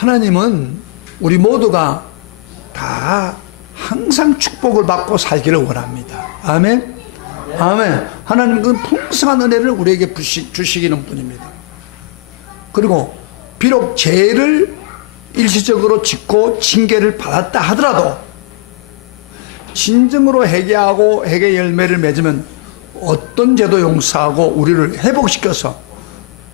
하나님은 우리 모두가 다 항상 축복을 받고 살기를 원합니다. 아멘. 아멘. 하나님은 그 풍성한 은혜를 우리에게 주시기는 분입니다. 그리고 비록 죄를 일시적으로 짓고 징계를 받았다 하더라도 진정으로 회개하고 회개 열매를 맺으면 어떤 죄도 용서하고 우리를 회복시켜서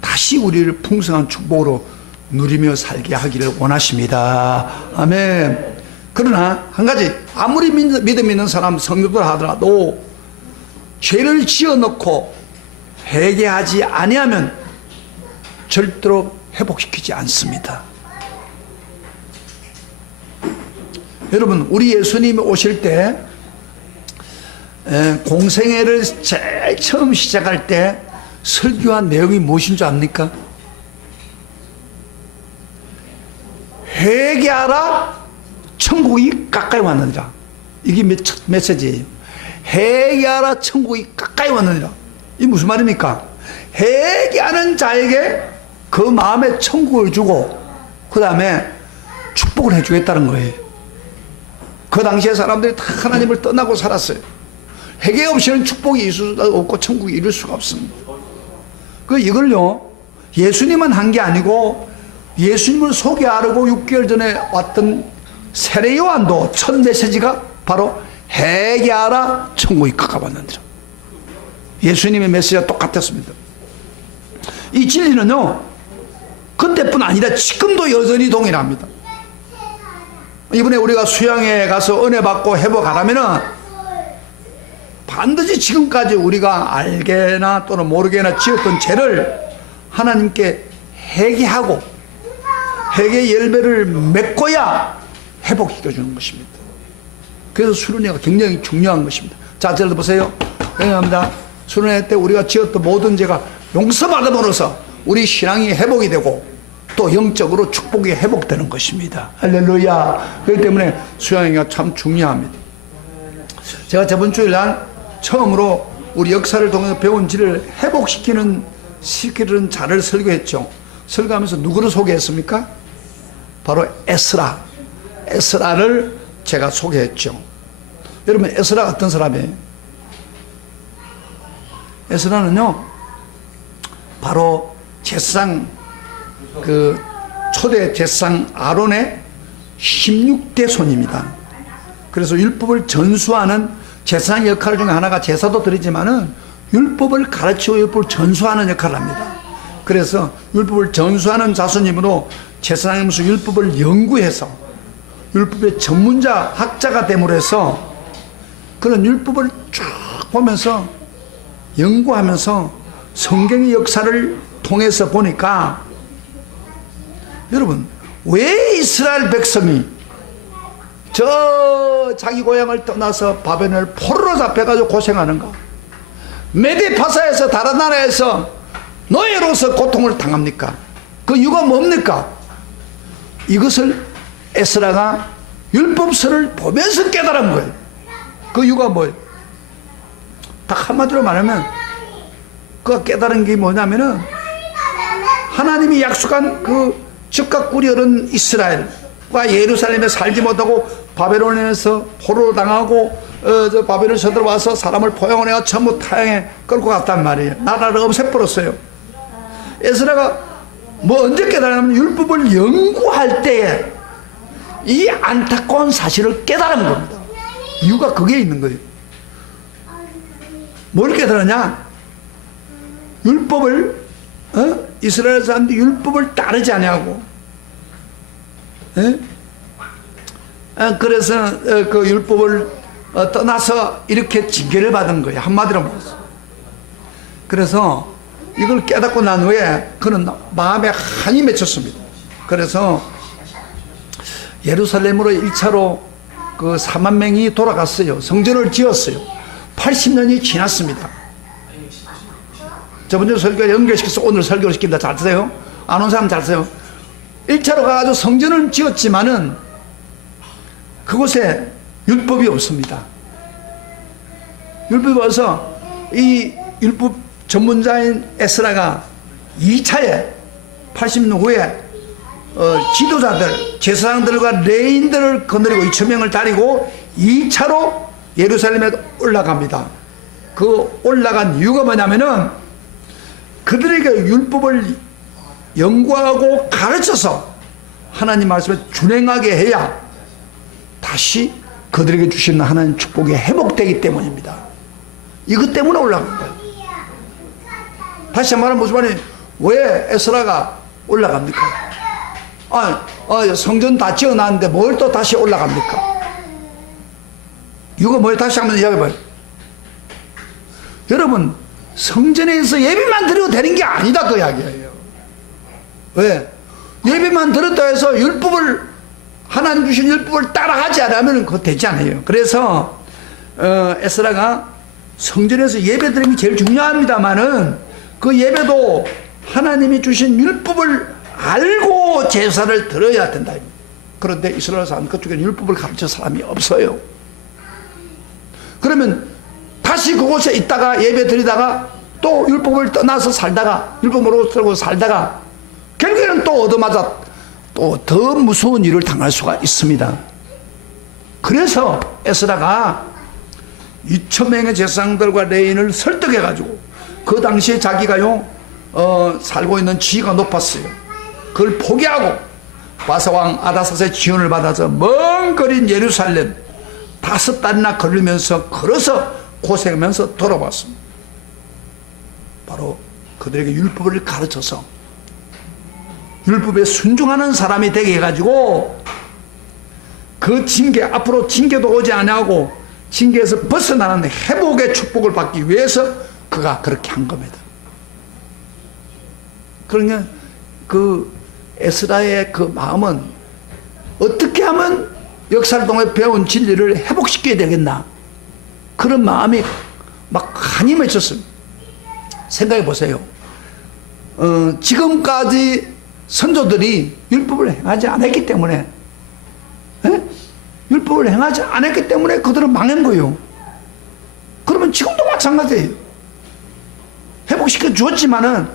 다시 우리를 풍성한 축복으로 누리며 살게 하기를 원하십니다. 아멘. 그러나 한 가지, 아무리 믿음 있는 사람 성도들 하더라도 죄를 지어놓고 회개하지 아니하면 절대로 회복시키지 않습니다. 여러분, 우리 예수님이 오실 때 공생애를 제일 처음 시작할 때 설교한 내용이 무엇인 줄 압니까? 회개하라, 천국이 가까이 왔느니라. 이게 메시지예요. 회개하라, 천국이 가까이 왔느니라. 이게 무슨 말입니까? 회개하는 자에게 그 마음에 천국을 주고 그 다음에 축복을 해주겠다는 거예요. 그 당시에 사람들이 다 하나님을 떠나고 살았어요. 회개 없이는 축복이 있을 수 없고 천국이 이룰 수가 없습니다. 이걸요, 예수님은 한 게 아니고 예수님을 소개하려고 6개월 전에 왔던 세례 요한도 첫 메시지가 바로 회개하라, 천국이 가까웠느니라. 예수님의 메시지가 똑같았습니다. 이 진리는요, 그때뿐 아니라 지금도 여전히 동일합니다. 이번에 우리가 수양에 가서 은혜 받고 회복하라면은 반드시 지금까지 우리가 알게나 또는 모르게나 지었던 죄를 하나님께 회개하고 회개 열매를 맺고야 회복시켜 주는 것입니다. 그래서 수련회가 굉장히 중요한 것입니다. 자, 저를 보세요. 왜냐합니다. 수련회 때 우리가 지었던 모든 죄가 용서받음으로써 우리 신앙이 회복이 되고 또 영적으로 축복이 회복되는 것입니다. 할렐루야. 그렇기 때문에 수양회가 참 중요합니다. 제가 저번 주일날 처음으로 우리 역사를 통해서 배운 지를 회복시키는 자를 설교했죠. 설교하면서 누구를 소개했습니까? 바로 에스라를 제가 소개했죠. 여러분, 에스라가 어떤 사람이에요? 에스라는요, 바로 제사장, 초대 제사장 아론의 16대 손입니다. 그래서 율법을 전수하는 제사장 역할 중에 하나가 제사도 드리지만은 율법을 가르치고 율법을 전수하는 역할을 합니다. 그래서 율법을 전수하는 자손이므로 제사장이면서 율법을 연구해서 율법의 전문자 학자가 됨으로 해서 그런 율법을 쭉 보면서 연구하면서 성경의 역사를 통해서 보니까 여러분, 왜 이스라엘 백성이 자기 고향을 떠나서 바벨론을 포로로 잡혀가지고 고생하는가? 메디파사에서 다른 나라에서 노예로서 고통을 당합니까? 그 이유가 뭡니까? 이것을 에스라가 율법서를 보면서 깨달은 거예요. 그 이유가 뭐예요? 딱 한마디로 말하면 그가 깨달은 게 뭐냐면은 하나님이 약속한 그 적과 꿀이 흐른 이스라엘과 예루살렘에 살지 못하고 바벨론에서 포로로 당하고 바벨론 쳐들어와서 사람을 포용을 해서 전부 타향에 끌고 갔단 말이에요. 나라를 없애버렸어요. 에스라가 언제 깨달았냐면 율법을 연구할 때에 이 안타까운 사실을 깨달은 겁니다. 이유가 그게 있는 거예요. 뭘 깨달았냐? 율법을 이스라엘 사람들이 율법을 따르지 않냐고. 그래서 그 율법을 떠나서 이렇게 징계를 받은 거예요. 한마디로 말해서. 그래서 이걸 깨닫고 난 후에 그는 마음에 한이 맺혔습니다. 그래서 예루살렘으로 1차로 그 4만 명이 돌아갔어요. 성전을 지었어요. 80년이 지났습니다. 저번 주 설교 연결시켜서 오늘 설교를 시킨다. 잘 드세요? 안 온 사람 잘 드세요? 1차로 가가지고 성전을 지었지만은 그곳에 율법이 없습니다. 율법이 와서 이 율법 전문자인 에스라가 2차에 80년 후에 지도자들, 제사장들과 레인들을 거느리고 2,000명을 다리고 2차로 예루살렘에 올라갑니다. 그 올라간 이유가 뭐냐면은 그들에게 율법을 연구하고 가르쳐서 하나님 말씀을 준행하게 해야 다시 그들에게 주시는 하나님 축복이 회복되기 때문입니다. 이것 때문에 올라간 거예요. 다시 한번 무슨 말이에요? 왜 에스라가 올라갑니까? 성전 다 지어놨는데 뭘 또 다시 올라갑니까? 이거 뭘 다시 한번 이야기해봐요. 여러분, 성전에서 예배만 드려도 되는 게 아니다, 그 이야기예요. 왜? 예배만 드렸다 해서 율법을, 하나님 주신 율법을 따라하지 않으면 그거 되지 않아요. 그래서 에스라가 성전에서 예배 드리는 게 제일 중요합니다만은 그 예배도 하나님이 주신 율법을 알고 제사를 드려야 된다. 그런데 이스라엘 사람 그쪽에는 율법을 가르칠 사람이 없어요. 그러면 다시 그곳에 있다가 예배 드리다가 또 율법을 떠나서 살다가 율법으로 들고 살다가 결국에는 또 얻어맞아 또 더 무서운 일을 당할 수가 있습니다. 그래서 에스라가 2,000명의 제사장들과 레인을 설득해가지고 그 당시에 자기가요 살고 있는 지위가 높았어요. 그걸 포기하고 바사왕 아다사스의 지원을 받아서 먼 거리인 예루살렘 5달이나 걸리면서 걸어서 고생하면서 돌아왔습니다. 바로 그들에게 율법을 가르쳐서 율법에 순종하는 사람이 되게 해가지고 그 징계, 앞으로 징계도 오지 아니하고 징계에서 벗어나는 회복의 축복을 받기 위해서 그가 그렇게 한 겁니다. 그러니까 그 에스라의 그 마음은 어떻게 하면 역사를 통해 배운 진리를 회복시켜야 되겠나, 그런 마음이 막 한이 맺혔습니다. 생각해 보세요. 지금까지 선조들이 율법을 행하지 않았기 때문에, 율법을 행하지 않았기 때문에 그들은 망한 거예요. 그러면 지금도 마찬가지예요. 회복시켜 주었지만은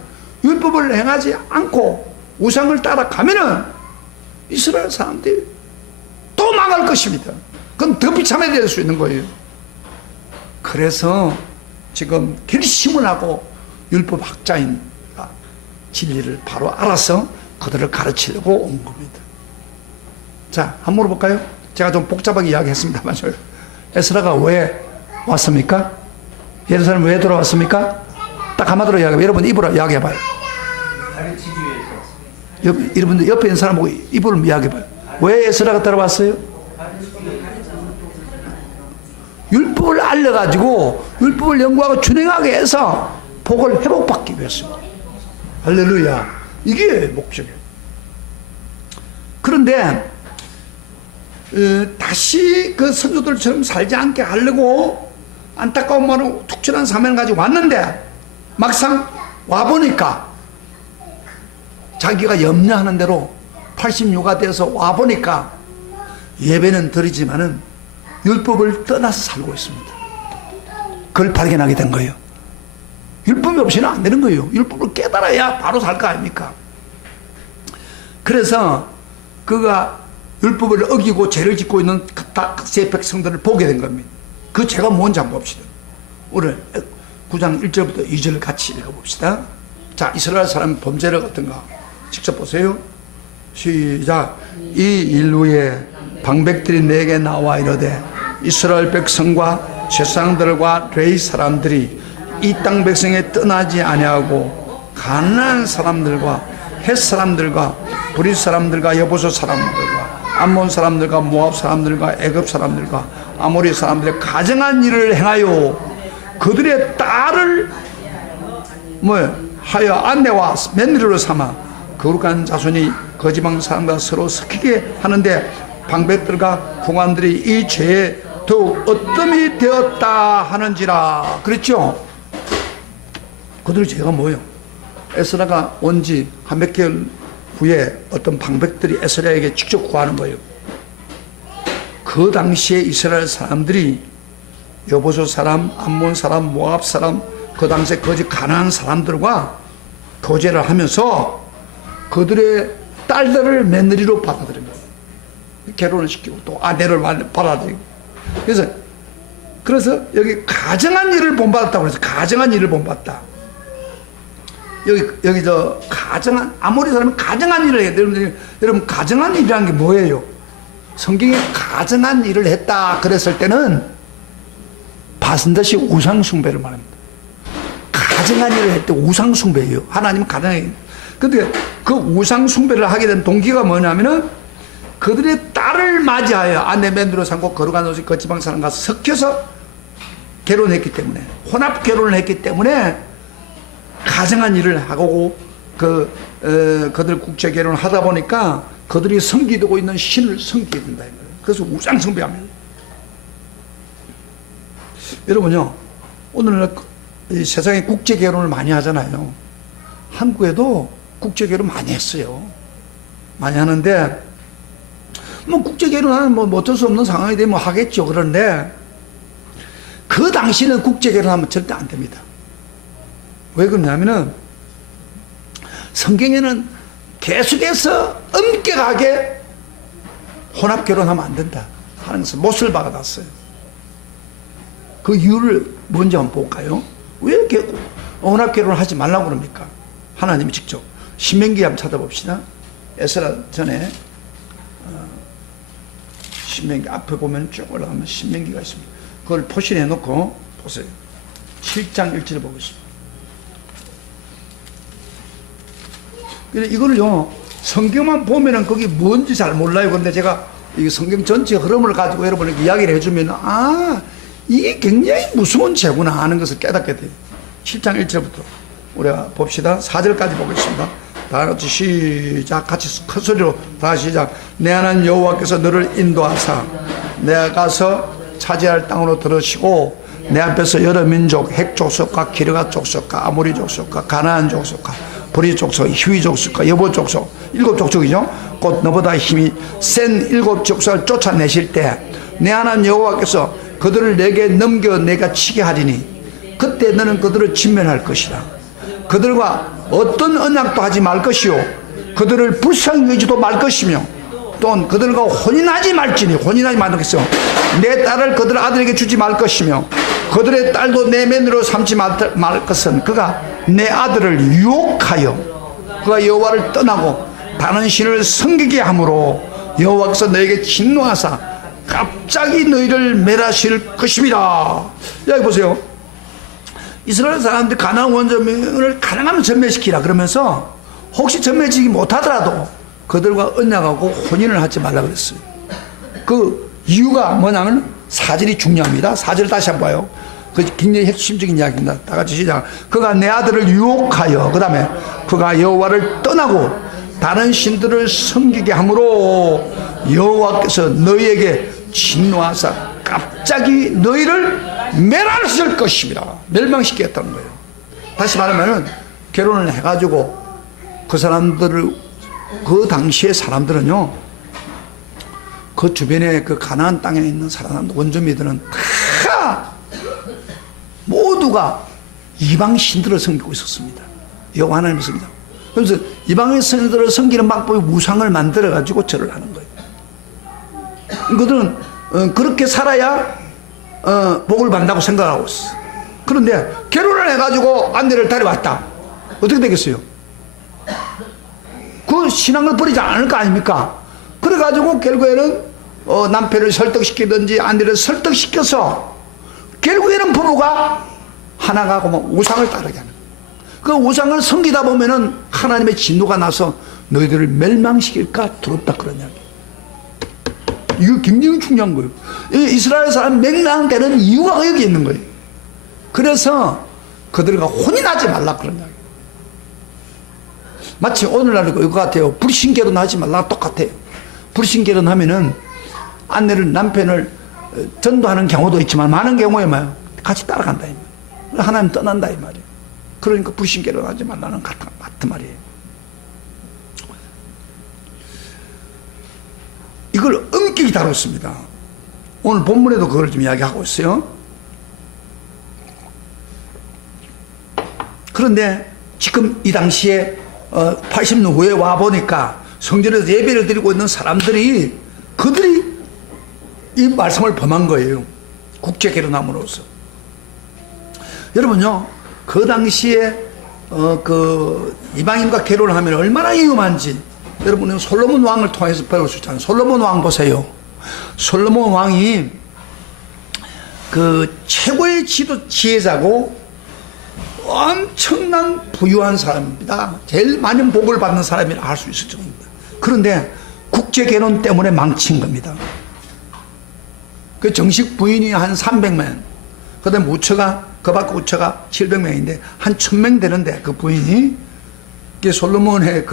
율법을 행하지 않고 우상을 따라가면은 이스라엘 사람들이 또 망할 것입니다. 그건 더 비참하게 될 수 있는 거예요. 그래서 지금 결심을 하고 율법 학자인 진리를 바로 알아서 그들을 가르치려고 온 겁니다. 자, 한번 물어볼까요? 제가 좀 복잡하게 이야기했습니다만 에스라가 왜 왔습니까? 예루살렘 왜 돌아왔습니까? 딱 한마디로 이야기해봐요. 여러분 입으로 이야기해봐요. 여러분들 옆에 있는 사람 보고 입으로 이야기해봐요. 왜 에스라가 따라왔어요? 율법을 알려가지고 율법을 연구하고 준행하게 해서 복을 회복받기 위해서입니다. 할렐루야. 이게 목적이에요. 그런데 다시 그 선조들처럼 살지 않게 하려고 안타까운 마음으로 특출한 사명을 가지고 왔는데 막상 와보니까 자기가 염려하는 대로 86가 돼서 와보니까 예배는 드리지만은 율법을 떠나서 살고 있습니다. 그걸 발견하게 된 거예요. 율법이 없이는 안 되는 거예요. 율법을 깨달아야 바로 살 거 아닙니까? 그래서 그가 율법을 어기고 죄를 짓고 있는 세 백성들을 보게 된 겁니다. 그 죄가 뭔지 한번 봅시다. 오늘 9장 1절부터 2절을 같이 읽어봅시다. 자, 이스라엘 사람 범죄를 어떤가 직접 보세요. 시작. 이 일 후에 방백들이 내게 나와 이르되 이스라엘 백성과 제사장들과 레위 사람들이 이 땅 백성에 떠나지 아니하고 가나안 사람들과 헷 사람들과 브릿 사람들과 여보서 사람들과 암몬 사람들과 모압 사람들과 애굽 사람들과 아모리 사람들의 가정한 일을 행하여 그들의 딸을 하여 아내와 며느리로 삼아 거룩한 자손이 거지방 사람과 서로 섞이게 하는데 방백들과 풍환들이 이 죄에 더욱 어뜸이 되었다 하는지라. 그랬죠? 그들의 죄가 뭐예요? 에스라가 온 지 한 몇 개월 후에 어떤 방백들이 에스라에게 직접 구하는 거예요. 그 당시에 이스라엘 사람들이 여보소 사람, 암몬 사람, 모압 사람, 그 당시에 거짓 가나안 사람들과 교제를 하면서 그들의 딸들을 며느리로 받아들인 거예요. 결혼을 시키고 또 아내를 받아들이고. 그래서 여기 가정한 일을 본받았다고 그래서 가정한 일을 본받다. 여기 가정한, 아무리 사람이 가정한 일을 해요. 여러분 가정한 일이라는 게 뭐예요? 성경에 가정한 일을 했다 그랬을 때는 반드시 우상숭배를 말합니다. 가정한 일을 할 때 우상숭배예요. 하나님은 가정한 일. 근데 그 우상숭배를 하게 된 동기가 뭐냐면은 그들의 딸을 맞이하여 아내 며느리로 삼고 거룩한 옷을 그 지방 사람 가서 섞여서 결혼했기 때문에, 혼합 결혼을 했기 때문에 가정한 일을 하고 그들 국제 결혼을 하다 보니까 그들이 섬기고 있는 신을 섬기게 된다. 그래서 우상 숭배합니다. 여러분요, 오늘날 이 세상에 국제 결혼을 많이 하잖아요. 한국에도 국제 결혼 많이 했어요. 많이 하는데 뭐 국제 결혼하는 뭐 어쩔 수 없는 상황이 되면 하겠죠. 그런데 그 당시는 국제 결혼하면 절대 안 됩니다. 왜 그러냐면은 성경에는 계속해서 엄격하게 혼합 결혼하면 안 된다 하는 것을 못을 박아놨어요. 그 이유를 뭔지 한번 볼까요? 왜 이렇게 혼합 결혼을 하지 말라고 그럽니까? 하나님이 직접 신명기 한번 찾아봅시다. 에스라 전에 신명기 앞에 보면 쭉 올라가면 신명기가 있습니다. 그걸 표시해 놓고 보세요. 7장 1절을 보고 있습니다. 이거를요, 성경만 보면은 그게 뭔지 잘 몰라요. 그런데 제가 이 성경 전체 흐름을 가지고 여러분에게 이야기를 해주면, 이게 굉장히 무서운 죄구나 하는 것을 깨닫게 돼요. 7장 1절부터 우리가 봅시다. 4절까지 보겠습니다. 다 같이 시작. 같이 큰 소리로 다 시작. 내 하나님 여호와께서 너를 인도하사 내가 가서 차지할 땅으로 들으시고 내 앞에서 여러 민족, 핵 족속과 기르가 족속과 아모리 족속과 가나안 족속과 브리 족속, 히위 족속과 여보 족속, 7족속이죠. 곧 너보다 힘이 센 7족속을 쫓아내실 때 내 하나님 여호와께서 그들을 내게 넘겨 내가 치게 하리니 그때 너는 그들을 진멸할 것이다. 그들과 어떤 언약도 하지 말 것이요 그들을 불쌍히 여기지도 말 것이며 또는 그들과 혼인하지 말지니 혼인하지 말겠어. 내 딸을 그들 아들에게 주지 말 것이며 그들의 딸도 내 며느리로 삼지 말 것은 그가 내 아들을 유혹하여 그가 여호와를 떠나고 다른 신을 섬기게 함으로 여호와께서 너에게 진노하사 갑자기 너희를 멸하실 것입니다. 여기 보세요. 이스라엘 사람들이 가나안 원주민을 가능하면 전멸시키라 그러면서 혹시 전멸시키지 못하더라도 그들과 언약하고 혼인을 하지 말라 그랬어요. 그 이유가 뭐냐면 4절이 중요합니다. 4절 다시 한번 봐요. 그 굉장히 핵심적인 이야기입니다. 다 같이 시작. 그가 내 아들을 유혹하여 그 다음에 그가 여호와를 떠나고 다른 신들을 섬기게 함으로 여호와께서 너희에게 진노하사 갑자기 너희를 멸하실 것입니다. 멸망시키겠다는 거예요. 다시 말하면 결혼을 해가지고 그 사람들을 그 당시의 사람들은요 그 주변에 그 가나안 땅에 있는 사람 원주민들은 다 모두가 이방 신들을 섬기고 있었습니다. 여호와 하나님을 섬기다. 그래서 이방의 신들을 섬기는 방법이 우상을 만들어 가지고 절을 하는 거예요. 그들은 그렇게 살아야 복을 받는다고 생각하고 있어. 그런데 결혼을 해가지고 아내를 데려왔다. 어떻게 되겠어요? 그 신앙을 버리지 않을 거 아닙니까? 그래가지고 결국에는 남편을 설득시키든지 아내를 설득시켜서 결국에는 부부가 하나가 우상을 따르게 하는 거예요. 그 우상을 섬기다 보면은 하나님의 진노가 나서 너희들을 멸망시킬까 두렵다 그런 이야기. 이거 굉장히 중요한 거예요. 이스라엘 사람 맹랑되는 이유가 여기 있는 거예요. 그래서 그들과 혼인하지 말라 그런 이야기. 마치 오늘날 이거 같아요. 불신결혼 하지 말라 똑같아요. 불신결혼하면은 아내를 남편을 전도하는 경우도 있지만 많은 경우에 뭐예요? 같이 따라간다 이 말이에요. 하나님 떠난다 이 말이에요. 그러니까 불신결혼 하지 말라는 같은 말이에요. 이걸 엄격히 다뤘습니다. 오늘 본문에도 그걸 좀 이야기하고 있어요. 그런데 지금 이 당시에 80년 후에 와 보니까 성전에서 예배를 드리고 있는 사람들이 그들이 이 말씀을 범한 거예요. 국제 결혼함으로써. 여러분요, 그 당시에 그 이방인과 결혼을 하면 얼마나 위험한지 여러분은 솔로몬 왕을 통해서 배울 수 있잖아요. 솔로몬 왕 보세요. 솔로몬 왕이 그 최고의 지혜자고 엄청난 부유한 사람입니다. 제일 많은 복을 받는 사람이라 할 수 있을 정도입니다. 그런데 국제 결혼 때문에 망친 겁니다. 그 정식 부인이 한 300명, 그 다음에 우처가, 그 밖에 우처가 700명인데 한 1000명 되는데 그 부인이 솔로몬의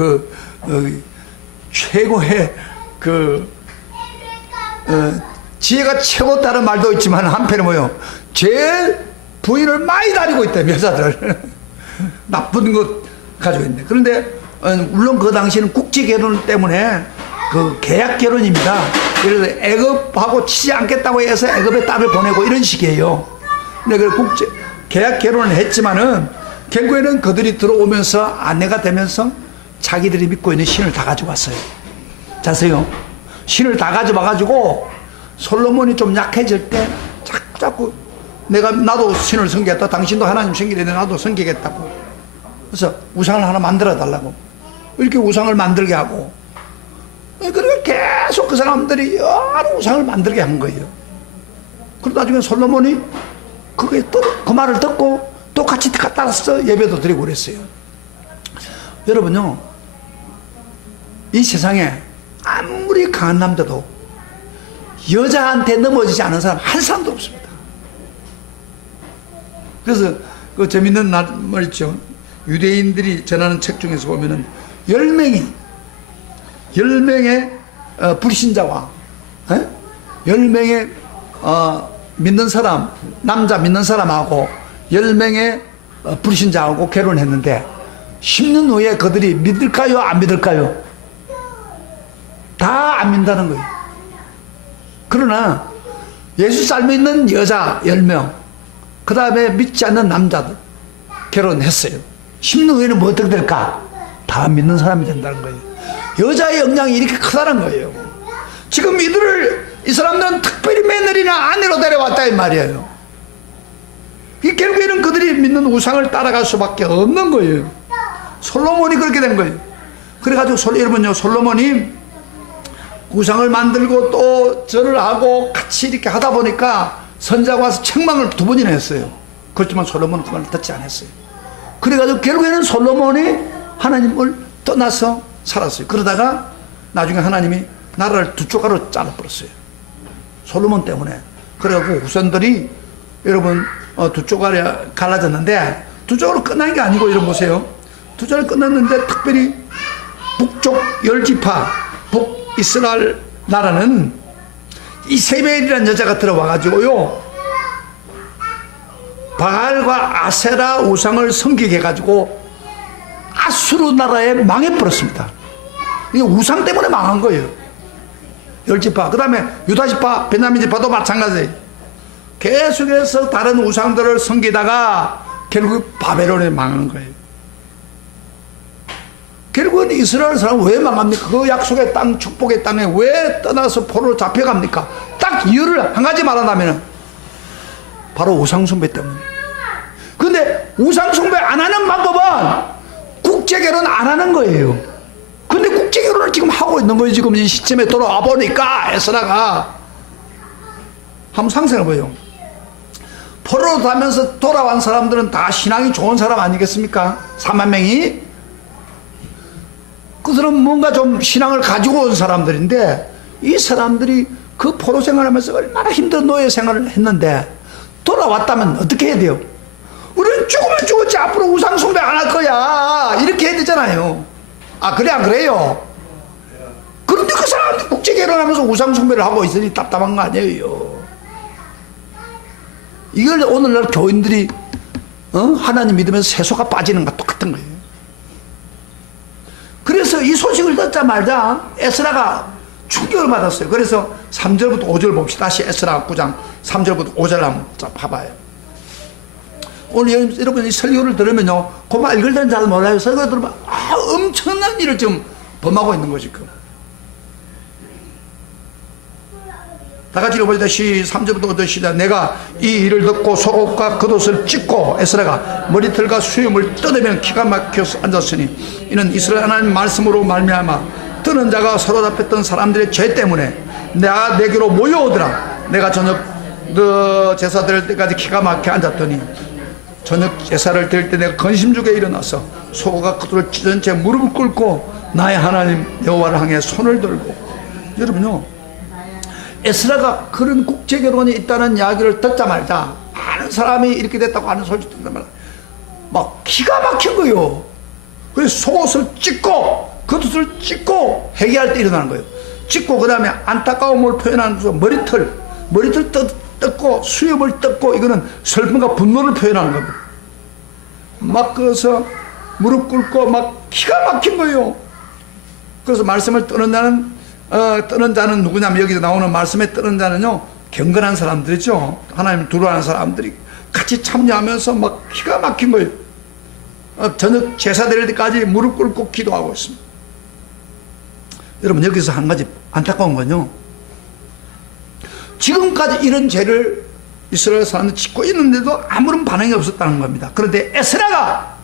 최고의 지혜가 최고다는 말도 있지만 한편에 뭐요? 제일 부인을 많이 다니고 있다, 여자들. 나쁜 것 가지고 있네. 그런데 물론 그 당시에는 국제 결혼 때문에 그 계약 결혼입니다. 그래서 애굽하고 치지 않겠다고 해서 애굽에 딸을 보내고 이런 식이에요. 근데 그 계약 결혼을 했지만은 결국에는 그들이 들어오면서 아내가 되면서 자기들이 믿고 있는 신을 다 가져왔어요. 자세요. 신을 다 가져와가지고 솔로몬이 좀 약해질 때 자꾸 나도 신을 섬기겠다. 당신도 하나님 섬기는데 나도 섬기겠다고. 그래서 우상을 하나 만들어 달라고. 이렇게 우상을 만들게 하고. 그리고 계속 그 사람들이 여러 우상을 만들게 한 거예요. 그리고 나중에 솔로몬이 그 말을 듣고 또 같이 따라서 예배도 드리고 그랬어요. 여러분요, 이 세상에 아무리 강한 남자도 여자한테 넘어지지 않은 사람 한 사람도 없습니다. 그래서 그 재밌는 말 있죠. 유대인들이 전하는 책 중에서 보면은 10명의 불신자와 10명의 믿는 사람, 남자 믿는 사람하고 10명의 불신자하고 결혼했는데 10년 후에 그들이 믿을까요? 안 믿을까요? 다 안 믿는다는 거예요. 그러나 예수 삶에 있는 여자 10명, 그 다음에 믿지 않는 남자들 결혼했어요. 10년 후에는 뭐 어떻게 될까? 다 믿는 사람이 된다는 거예요. 여자의 영향이 이렇게 크다는 거예요. 지금 이 사람들은 특별히 며느리나 아내로 데려왔다 이 말이에요. 이 결국에는 그들이 믿는 우상을 따라갈 수밖에 없는 거예요. 솔로몬이 그렇게 된 거예요. 그래가지고 여러분요, 솔로몬이 우상을 만들고 또 절을 하고 같이 이렇게 하다 보니까 선자가 와서 책망을 2번이나 했어요. 그렇지만 솔로몬은 그 말을 듣지 않았어요. 그래가지고 결국에는 솔로몬이 하나님을 떠나서 살았어요. 그러다가 나중에 하나님이 나라를 2조각으로 잘라버렸어요. 솔로몬 때문에. 그래갖고 후손들이 여러분 2조각에 갈라졌는데 2조각으로 끝난 게 아니고 여러분 보세요. 2조각으로 끝났는데 특별히 북쪽 10지파 북이스라엘 나라는 이세벨이라는 여자가 들어와가지고요, 바알과 아세라 우상을 섬기게 해가지고 아수르 나라에 망해버렸습니다. 이게 우상 때문에 망한 거예요. 10지파. 그 다음에 유다지파, 베냐민 지파도 마찬가지예요. 계속해서 다른 우상들을 섬기다가 결국 바벨론에 망한 거예요. 결국은 이스라엘 사람은 왜 망합니까? 그 약속의 땅, 축복의 땅에 왜 떠나서 포로로 잡혀갑니까? 딱 이유를 한 가지 말한다면 바로 우상숭배 때문에. 근데 우상숭배 안 하는 방법은 국제결혼 안 하는 거예요. 근데 국제결혼을 지금 하고 있는 거예요. 지금 이 시점에 돌아와 보니까 에스라가 한번 상상해 보여요. 포로로 가면서 돌아온 사람들은 다 신앙이 좋은 사람 아니겠습니까? 4만 명이. 그들은 뭔가 좀 신앙을 가지고 온 사람들인데 이 사람들이 그 포로 생활하면서 얼마나 힘든 노예 생활을 했는데 돌아왔다면 어떻게 해야 돼요? 우리는 죽으면 죽었지 앞으로 우상숭배 안 할 거야 이렇게 해야 되잖아요. 아 그래 안 그래요? 그런데 그 사람들이 국제결혼하면서 우상숭배를 하고 있으니 답답한 거 아니에요. 이걸 오늘날 교인들이 하나님 믿으면서 세소가 빠지는 것과 똑같은 거예요. 그래서 이 소식을 듣자마자 에스라가 충격을 받았어요. 그래서 3절부터 5절 봅시다. 다시 에스라 9장 3절부터 5절 한번 봐봐요. 오늘 여러분 이 설교를 들으면요, 그만 읽을 때는 잘 몰라요. 설교 들으면 엄청난 일을 지금 범하고 있는 거지. 지금 다 같이 읽어보자. 3절부터 시작. 내가 이 일을 듣고 속옷과 겉옷을 찢고 에스라가 머리털과 수염을 뜯으면 기가 막혀서 앉았으니 이는 이스라엘 하나님 말씀으로 말미암아 뜨는 자가 사로잡혔던 사람들의 죄 때문에 내가 내게로 모여오더라. 내가 저녁 제사 드릴 때까지 기가 막혀 앉았더니 저녁 제사를 드릴 때 내가 근심중에 일어나서 속옷과 겉옷을 찢은 채 무릎을 꿇고 나의 하나님 여호와를 향해 손을 들고. 여러분요, 에스라가 그런 국제결혼이 있다는 이야기를 듣자마자 많은 사람이 이렇게 됐다고 하는 소리 듣자마자 막 기가 막힌 거예요. 그래서 속옷을 찢고 겉옷을 찢고 회개할 때 일어나는 거예요. 찢고 그 다음에 안타까움을 표현하면서 머리털 뜯고 수염을 뜯고, 이거는 슬픔과 분노를 표현하는 겁니다. 막 그래서 무릎 꿇고 막 기가 막힌 거예요. 그래서 말씀을 뜨는 자는 누구냐면 여기서 나오는 말씀에 뜨는 자는요, 경건한 사람들이죠. 하나님 두려워하는 사람들이 같이 참여하면서 막 기가 막힌 거예요. 저녁 제사 드릴 때까지 무릎 꿇고 기도하고 있습니다. 여러분, 여기서 한 가지 안타까운 건요, 지금까지 이런 죄를 이스라엘 사람들이 짓고 있는데도 아무런 반응이 없었다는 겁니다. 그런데 에스라가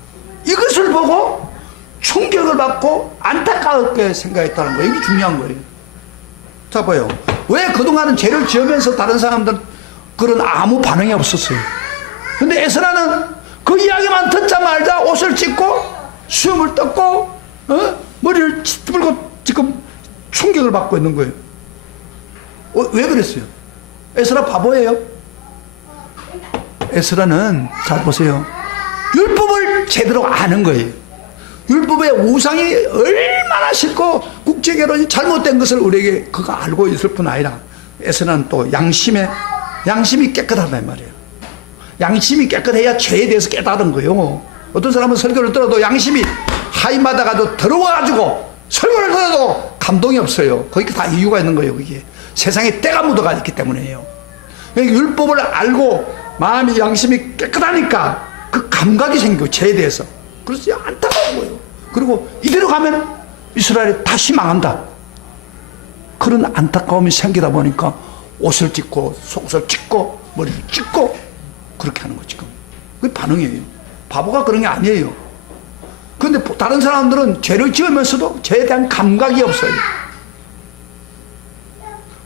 이것을 보고 충격을 받고 안타깝게 생각했다는 거예요. 이게 중요한 거예요. 자, 봐요. 왜 그동안은 죄를 지으면서 다른 사람들 그런 아무 반응이 없었어요. 근데 에스라는 그 이야기만 듣자마자 옷을 찢고 수염을 뜯고 머리를 찌푸고 지금 충격을 받고 있는 거예요. 왜 그랬어요? 에스라 바보예요? 에스라는, 잘 보세요, 율법을 제대로 아는 거예요. 율법의 우상이 얼마나 싫고 국제결혼이 잘못된 것을 우리에게 그가 알고 있을 뿐 아니라 에스라는 또 양심이 깨끗하단 말이에요. 양심이 깨끗해야 죄에 대해서 깨달은 거예요. 어떤 사람은 설교를 들어도 양심이 하이마다 가도 더러워가지고 설교를 들어도 감동이 없어요. 거기 다 이유가 있는 거예요. 그게 세상에 때가 묻어가 있기 때문이에요. 그러니까 율법을 알고 마음이 양심이 깨끗하니까 그 감각이 생겨, 죄에 대해서. 그래서 안타까운 거예요. 그리고 이대로 가면 이스라엘이 다시 망한다, 그런 안타까움이 생기다 보니까 옷을 찢고 속옷을 찢고 머리를 찢고 그렇게 하는 거지. 지금 그게 반응이에요. 바보가 그런 게 아니에요. 그런데 다른 사람들은 죄를 지으면서도 죄에 대한 감각이 없어요.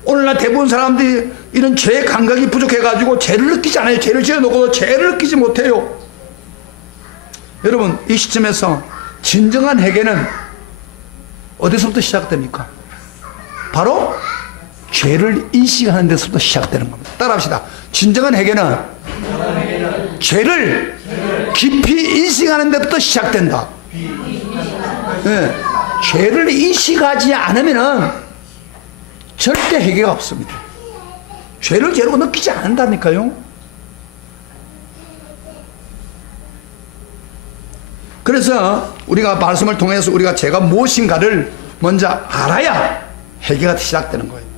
오늘날 대부분 사람들이 이런 죄의 감각이 부족해가지고 죄를 느끼지 않아요. 죄를 지어놓고도 죄를 느끼지 못해요. 여러분, 이 시점에서 진정한 회개는 어디서부터 시작됩니까? 바로 죄를 인식하는 데서부터 시작되는 겁니다. 따라합시다. 진정한 회개는 죄를 깊이 인식하는 데부터 시작된다. 네. 죄를 인식하지 않으면 절대 회개가 없습니다. 죄를 죄로 느끼지 않는다니까요. 그래서 우리가 말씀을 통해서 우리가 죄가 무엇인가를 먼저 알아야 회개가 시작되는 거예요.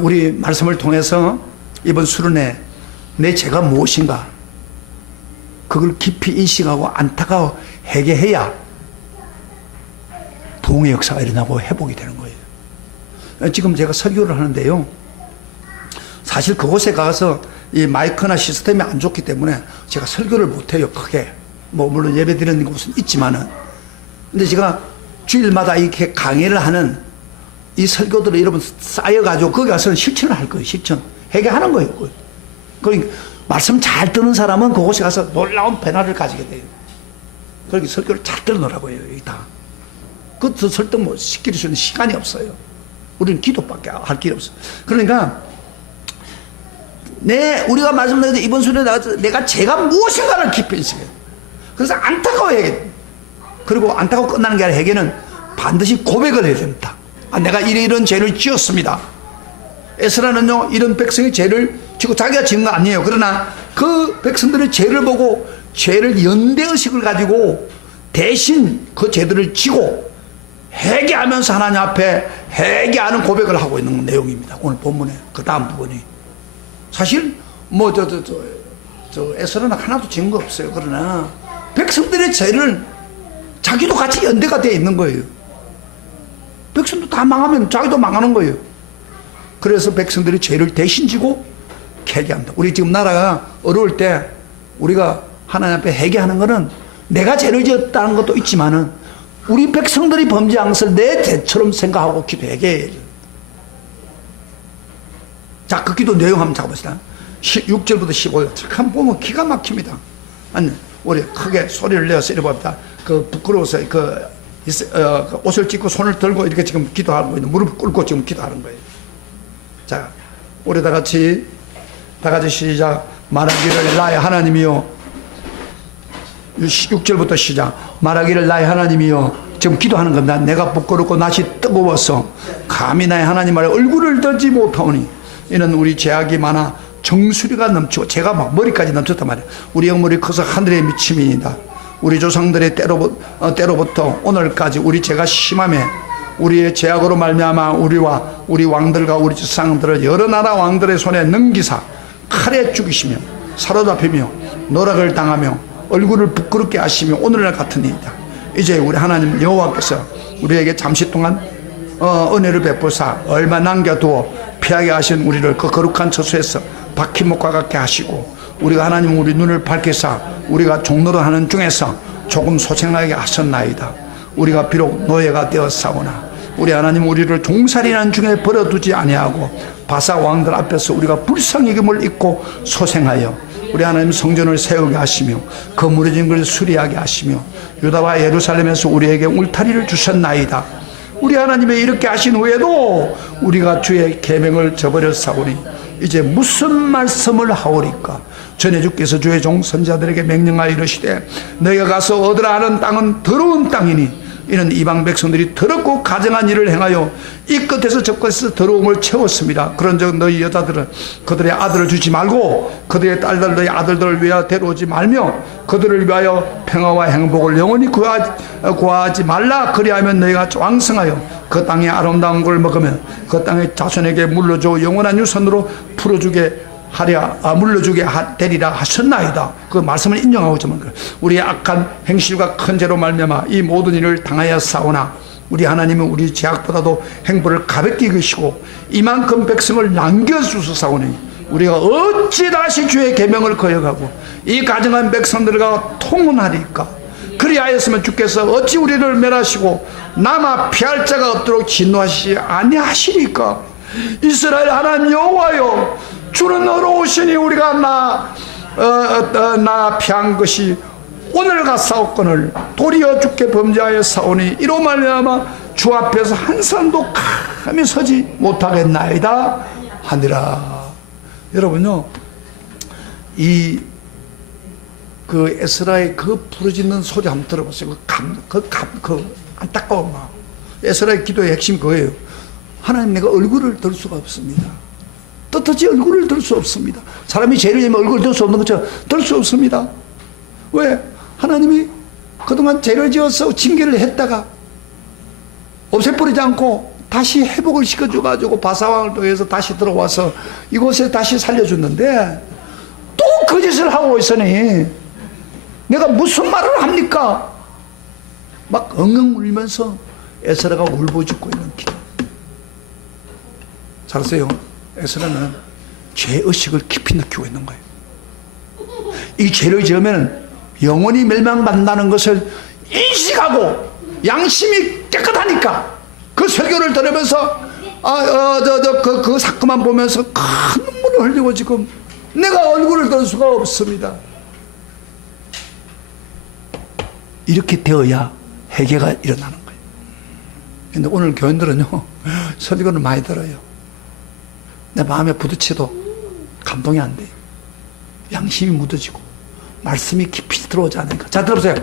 우리 말씀을 통해서 이번 수련회 내 죄가 무엇인가 그걸 깊이 인식하고 안타까워 회개해야 부흥의 역사가 일어나고 회복이 되는 거예요. 지금 제가 설교를 하는데요, 사실 그곳에 가서 이 마이크나 시스템이 안 좋기 때문에 제가 설교를 못해요. 크게 물론 예배 드리는 곳은 있지만은. 근데 제가 주일마다 이렇게 강의를 하는 이 설교들을 여러분 쌓여가지고 거기 가서는 실천을 할 거예요. 실천 회개하는 거예요. 그러니까 말씀 잘 듣는 사람은 그곳에 가서 놀라운 변화를 가지게 돼요. 그렇게 설교를 잘 들으라고 해요. 여기 다 그것도 설득 시킬 수 있는 시간이 없어요. 우리는 기도밖에 할 길이 없어요. 그러니까 우리가 말씀드린 이번 수련에 나가서 내가 죄가 무엇인가를 깊이 인식해요. 그래서 안타까워해야. 그리고 안타까워 끝나는 게 아니라 회개는 반드시 고백을 해야 됩니다. 내가 이런 죄를 지었습니다. 에스라는요, 이런 백성이 죄를 지고 자기가 지은 거 아니에요. 그러나 그 백성들의 죄를 보고 죄를 연대의식을 가지고 대신 그 죄들을 지고 회개하면서 하나님 앞에 회개하는 고백을 하고 있는 내용입니다. 오늘 본문에 그 다음 부분이. 사실 에스라는 하나도 지은 거 없어요. 그러나 백성들의 죄를 자기도 같이 연대가 되어 있는 거예요. 백성도 다 망하면 자기도 망하는 거예요. 그래서 백성들이 죄를 대신 지고 회개한다. 우리 지금 나라가 어려울 때 우리가 하나님 앞에 회개하는 거는 내가 죄를 지었다는 것도 있지만은 우리 백성들이 범죄한 것을 내 죄처럼 생각하고 기도해야지. 자, 그 기도 내용 한번 잡읍시다. 6절부터 15절. 참 보면 기가 막힙니다. 아니, 우리 크게 소리를 내어서 이래 봅니다. 그 부끄러워서 그 옷을 찢고 손을 들고 이렇게 지금 기도하고 있는, 무릎 꿇고 지금 기도하는 거예요. 자, 우리 다 같이 시작. 말하기를 나의 하나님이요. 6절부터 시작. 말하기를 나의 하나님이요. 지금 기도하는 겁니다. 내가 부끄럽고 낯이 뜨거워서 감히 나의 하나님 아래 얼굴을 들지 못하오니 이는 우리 죄악이 많아 정수리가 넘치고, 제가 막 머리까지 넘쳤단 말이에요. 우리 영물이 커서 하늘에 미치민이다. 우리 조상들의 때로부터 오늘까지 우리 죄가 심하며 우리의 죄악으로 말미암아 우리와 우리 왕들과 우리 조상들을 여러 나라 왕들의 손에 넘기사 칼에 죽이시며 사로잡히며 노락을 당하며 얼굴을 부끄럽게 하시며 오늘날 같은 일이다. 이제 우리 하나님 여호와께서 우리에게 잠시 동안 은혜를 베푸사 얼마 남겨두어 피하게 하신 우리를 그 거룩한 처소에서 박히목과 같게 하시고, 우리가 하나님 우리 눈을 밝히사 우리가 종노릇하는 중에서 조금 소생하게 하셨나이다. 우리가 비록 노예가 되었사오나 우리 하나님 우리를 종살이하는 중에 버려두지 아니하고 바사 왕들 앞에서 우리가 불쌍히 여김을 입고 소생하여 우리 하나님 성전을 세우게 하시며 그 무너진 것을 수리하게 하시며 유다와 예루살렘에서 우리에게 울타리를 주셨나이다. 우리 하나님이 이렇게 하신 후에도 우리가 주의 계명을 저버렸사오니 이제 무슨 말씀을 하오리까? 전에 주께서 주의 종 선자들에게 명령하여 이르시되 너희가 가서 얻으라 하는 땅은 더러운 땅이니 이는 이방 백성들이 더럽고 가증한 일을 행하여 이 끝에서 저 끝에서 더러움을 채웠습니다. 그런즉 너희 여자들은 그들의 아들을 주지 말고 그들의 딸들 너희 아들들을 위하여 데려오지 말며 그들을 위하여 평화와 행복을 영원히 구하지 말라. 그리하면 너희가 왕성하여 그 땅의 아름다운 걸 먹으면 그 땅의 자손에게 물려줘 영원한 유산으로 풀어주게 물려주게 되리라 하셨나이다. 그 말씀을 인정하고 있지만 우리의 악한 행실과 큰 죄로 말미암아 이 모든 일을 당하였사오나 우리 하나님은 우리 죄악보다도 행보를 가볍게 여기시고 이만큼 백성을 남겨주소사오니 우리가 어찌 다시 주의 계명을 거역하고 이 가증한 백성들과 통혼하리까? 그리하였으면 주께서 어찌 우리를 멸하시고 남아 피할 자가 없도록 진노하시지 아니하시리까? 이스라엘 하나님 여호와여, 주는 어려우시니 우리가 나 피한 것이 오늘 같사옵거늘 도리어 주께 범죄하여 사오니 이로 말미암아 주 앞에서 한 사람도 감히 서지 못하겠나이다 하니라. 여러분요, 그 에스라의 그 부르짖는 소리 한번 들어보세요. 그 안타까운 마음. 에스라의 기도의 핵심 그거예요. 하나님, 내가 얼굴을 들 수가 없습니다. 떳떳이 얼굴을 들 수 없습니다. 사람이 죄를 지으면 얼굴을 들 수 없는 것처럼 들 수 없습니다. 왜? 하나님이 그동안 죄를 지어서 징계를 했다가 없애버리지 않고 다시 회복을 시켜줘가지고 바사왕을 통해서 다시 들어와서 이곳에 다시 살려줬는데 또 그 짓을 하고 있으니 내가 무슨 말을 합니까? 막 엉엉 울면서 에스라가 울부짖고 있는 기도. 잘하세요. 에스라는 죄의식을 깊이 느끼고 있는 거예요. 이 죄를 지으면 영원히 멸망받는다는 것을 인식하고 양심이 깨끗하니까 그 설교를 들으면서 그 사건만 보면서 큰 눈물을 흘리고 지금 내가 얼굴을 들 수가 없습니다. 이렇게 되어야 회개가 일어나는 거예요. 근데 오늘 교인들은요, 설교를 많이 들어요. 내 마음에 부딪혀도 감동이 안 돼요. 양심이 묻어지고 말씀이 깊이 들어오지 않으니까. 자, 들어보세요.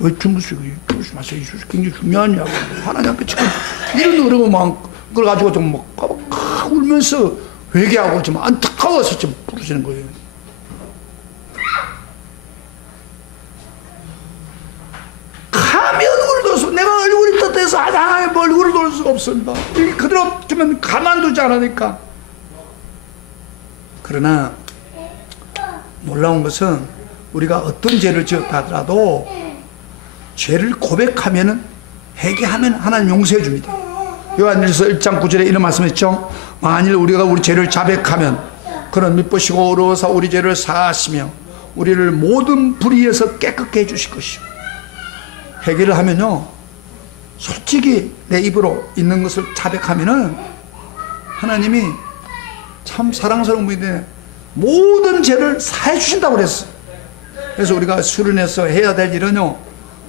왜 조심하세요. 이수 굉장히 중요하냐고. 하나님 앞에 지금 이런 어려움만 그걸 가지고 좀 막 울면서 회개하고 좀 안타까워서 좀 부르시는 거예요. 감히 얼굴을 돌수, 내가 얼굴이 떳해서 하나님 얼굴을 돌 수가 없습니다. 이렇게 그대로 두면 가만두지 않으니까. 그러나 놀라운 것은 우리가 어떤 죄를 지었다 하더라도 죄를 고백하면은, 회개하면 하나님 용서해 줍니다. 요한일서 1장 9절에 이런 말씀했죠. 만일 우리가 우리 죄를 자백하면 그는 미쁘시고 어려워서 우리 죄를 사하시며 우리를 모든 불의에서 깨끗게 해주실 것이요. 회개를 하면요, 솔직히 내 입으로 있는 것을 자백하면은 하나님이 참 사랑스러운 분인데 모든 죄를 사해 주신다고 그랬어. 그래서 우리가 수련해서 해야 될 일은요,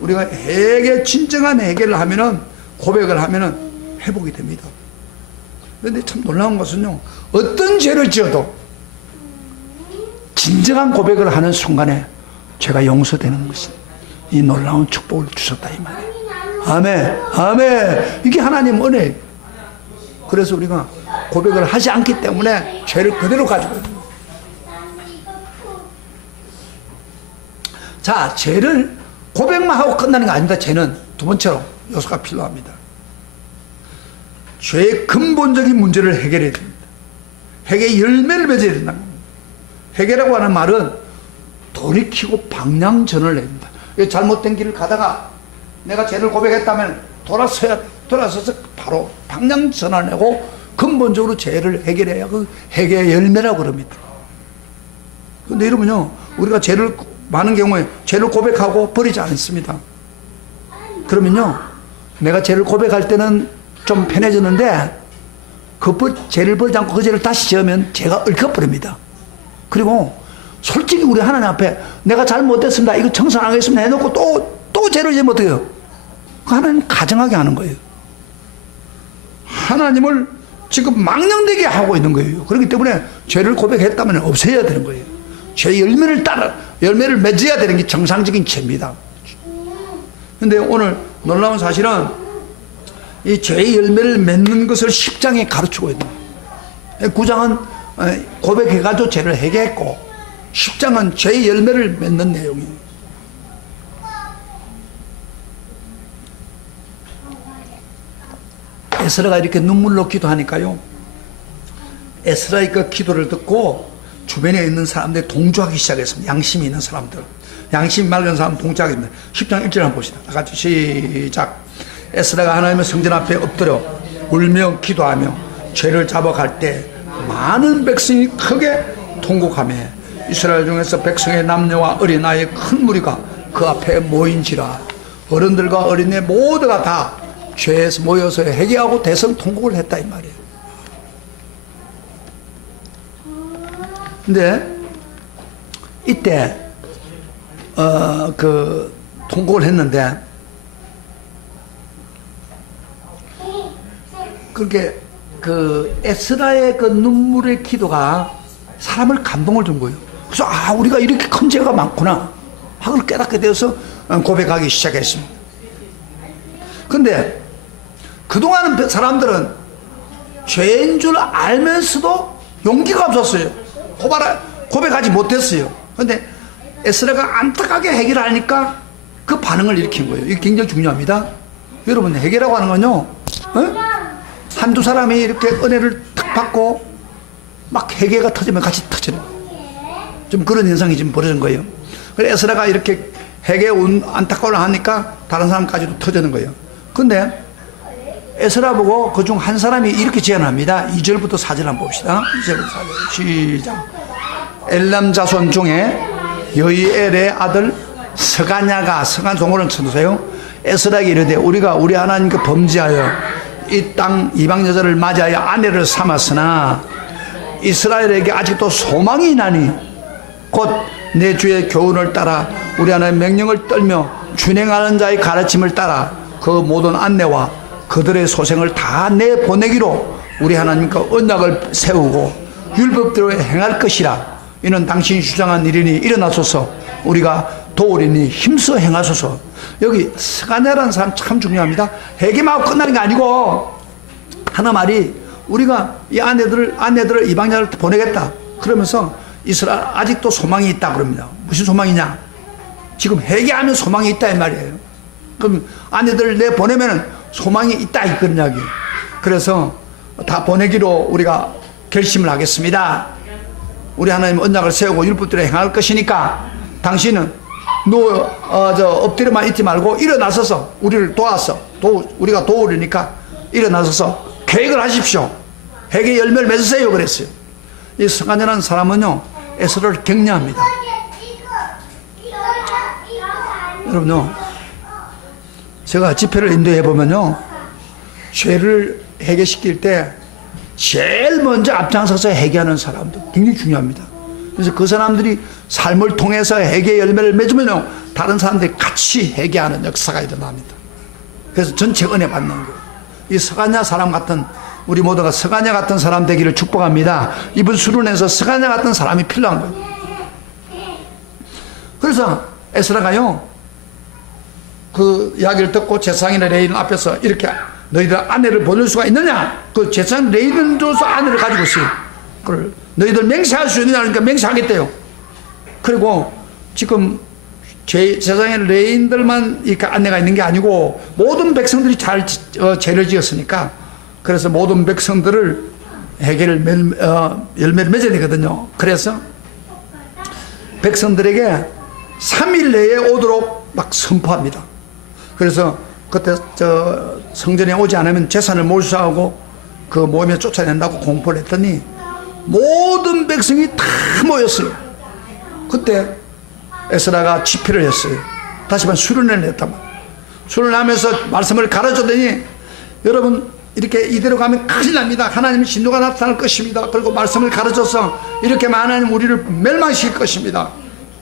우리가 진정한 회개를 하면은, 고백을 하면은 회복이 됩니다. 그런데 참 놀라운 것은요, 어떤 죄를 지어도 진정한 고백을 하는 순간에 죄가 용서되는 것이 이 놀라운 축복을 주셨다 이 말이에요. 아멘, 아멘. 이게 하나님 은혜예요. 그래서 우리가 고백을 하지 않기 때문에 죄를 그대로 가지고 있는 거예요. 자, 죄를 고백만 하고 끝나는 게 아닙니다. 죄는 두 번째로 요소가 필요합니다. 죄의 근본적인 문제를 해결해야 됩니다. 회개의 열매를 맺어야 된다는 겁니다. 회개라고 하는 말은 돌이키고 방향전을 냅니다. 잘못된 길을 가다가 내가 죄를 고백했다면 돌아서서 바로 방향전을 내고 근본적으로 죄를 해결해야 그 회개의 열매라고 그럽니다. 그런데 여러분요, 우리가 죄를 많은 경우에 죄를 고백하고 버리지 않습니다. 그러면요, 내가 죄를 고백할 때는 좀 편해졌는데 죄를 버리지 않고 그 죄를 다시 지으면 죄가 얽혀버립니다. 그리고 솔직히 우리 하나님 앞에 내가 잘못했습니다, 이거 청산하겠습니다 해놓고 또 죄를 지으면 어떻게 해요? 그 하나님 가정하게 하는 거예요. 하나님을 지금 망령되게 하고 있는 거예요. 그렇기 때문에 죄를 고백했다면 없애야 되는 거예요. 죄의 열매를 맺어야 되는 게 정상적인 죄입니다. 그런데 오늘 놀라운 사실은 이 죄의 열매를 맺는 것을 10장에 가르치고 있는 거예요. 9장은 고백해가지고 죄를 해결했고 10장은 죄의 열매를 맺는 내용이에요. 에스라가 이렇게 눈물로 기도하니까요, 에스라의 그 기도를 듣고 주변에 있는 사람들이 동조하기 시작했습니다. 양심이 있는 사람들, 양심이 맑은 사람 동조하겠습니다. 10장 1절 한번 봅시다. 다 같이 시작. 에스라가 하나님의 성전 앞에 엎드려 울며 기도하며 죄를 잡아갈 때 많은 백성이 크게 통곡하며 이스라엘 중에서 백성의 남녀와 어린아이의 큰 무리가 그 앞에 모인지라. 어른들과 어린애 모두가 다 죄에서 모여서 회개하고 대성통곡을 했다 이 말이에요. 근데 이때 그 통곡을 했는데 그렇게 그 에스라의 그 눈물의 기도가 사람을 감동을 준 거예요. 그래서 우리가 이렇게 큰 죄가 많구나 하고 깨닫게 되어서 고백하기 시작했습니다. 근데 그동안 사람들은 죄인 줄 알면서도 용기가 없었어요. 고백하지 못했어요. 근데 에스라가 안타깝게 해결하니까 그 반응을 일으킨 거예요. 이게 굉장히 중요합니다. 여러분, 해결이라고 하는 건요, 한두 사람이 이렇게 은혜를 탁 받고 막 회개가 터지면 같이 터지는 거예요. 좀 그런 현상이 지금 벌어진 거예요. 그래서 에스라가 이렇게 회개 안타까워를 하니까 다른 사람까지도 터지는 거예요. 근데 에스라 보고 그 중 한 사람이 이렇게 제안합니다. 2절부터 4절 한번 봅시다. 2절부터 4절 시작. 엘람 자손 중에 여이엘의 아들 스가냐가, 스가 동호를 쳐주세요. 에스라에게 이르되 우리가 우리 하나님께 범죄하여 이 땅 이방 여자를 맞이하여 아내를 삼았으나 이스라엘에게 아직도 소망이 있나니 곧 내 주의 교훈을 따라 우리 하나님의 명령을 떨며 준행하는 자의 가르침을 따라 그 모든 안내와 그들의 소생을 다 내보내기로 우리 하나님과 언약을 세우고 율법대로 행할 것이라. 이는 당신이 주장한 일이니 일어나소서. 우리가 도우리니 힘써 행하소서. 여기 스가냐라는 사람 참 중요합니다. 회개만 하고 끝나는 게 아니고 하나 말이 우리가 이 아내들을 이방자를 보내겠다 그러면서 이스라엘 아직도 소망이 있다 그럽니다. 무슨 소망이냐? 지금 회개하면 소망이 있다 이 말이에요. 그럼 아내들 내보내면 소망이 있다 이 그런 이야기예요. 그래서 다 보내기로 우리가 결심을 하겠습니다. 우리 하나님 언약을 세우고 율법대로 행할 것이니까 당신은 엎드려만 있지 말고 일어나서서 우리를 도와서 우리가 도우려니까 일어나서서 계획을 하십시오. 회개 열매를 맺으세요. 그랬어요. 이 서간이라는 사람은요, 에스라를 격려합니다. 여러분요, 제가 집회를 인도해 보면요, 죄를 해결시킬 때 제일 먼저 앞장서서 해결하는 사람도 굉장히 중요합니다. 그래서 그 사람들이 삶을 통해서 회개 열매를 맺으면요, 다른 사람들이 같이 회개하는 역사가 일어납니다. 그래서 전체 은혜 받는 거예요. 이 서가냐 사람 같은, 우리 모두가 서가냐 같은 사람 되기를 축복합니다. 이번 수련회에서 서가냐 같은 사람이 필요한 거예요. 그래서 에스라가요, 그 이야기를 듣고 제사장이나 레위인 앞에서 이렇게 너희들 아내를 보낼 수가 있느냐? 그 제사장 레위인으로서 아내를 가지고 있어요. 그걸 너희들 맹세할 수 있느냐? 그러니까 맹세하겠대요. 그리고 지금 제사장의 레위인들만 이렇게 아내가 있는 게 아니고 모든 백성들이 잘 죄를 지었으니까, 그래서 모든 백성들을 회개를 열매를 맺어야 되거든요. 그래서 백성들에게 3일 내에 오도록 막 선포합니다. 그래서 그때 성전에 오지 않으면 재산을 몰수하고 그 모임에 쫓아낸다고 공포를 했더니 모든 백성이 다 모였어요. 그때 에스라가 집회를 했어요. 다시 한번 수련회를 했단 말이에요. 수련을 하면서 말씀을 가르쳤더니, 여러분 이렇게 이대로 가면 큰일 납니다. 하나님의 진노가 나타날 것입니다. 그리고 말씀을 가르쳐서 이렇게 하나님 우리를 멸망시킬 것입니다.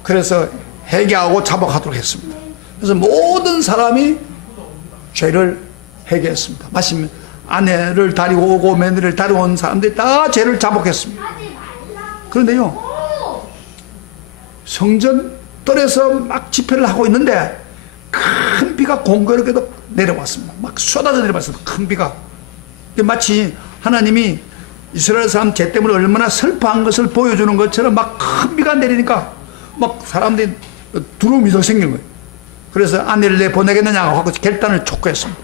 그래서 회개하고 자복하도록 했습니다. 그래서 모든 사람이 죄를 회개했습니다. 마침 아내를 데리고 오고 며느리를 데리고 온 사람들이 다 죄를 자복했습니다. 그런데요, 성전 뜰에서 막 집회를 하고 있는데 큰 비가 공교롭게도 내려왔습니다. 막 쏟아져 내려왔습니다. 큰 비가. 마치 하나님이 이스라엘 사람 죄 때문에 얼마나 슬퍼한 것을 보여주는 것처럼 막 큰 비가 내리니까 막 사람들이 두려움이 더 생긴 거예요. 그래서 아내를 내보내겠느냐고 하고 결단을 촉구했습니다.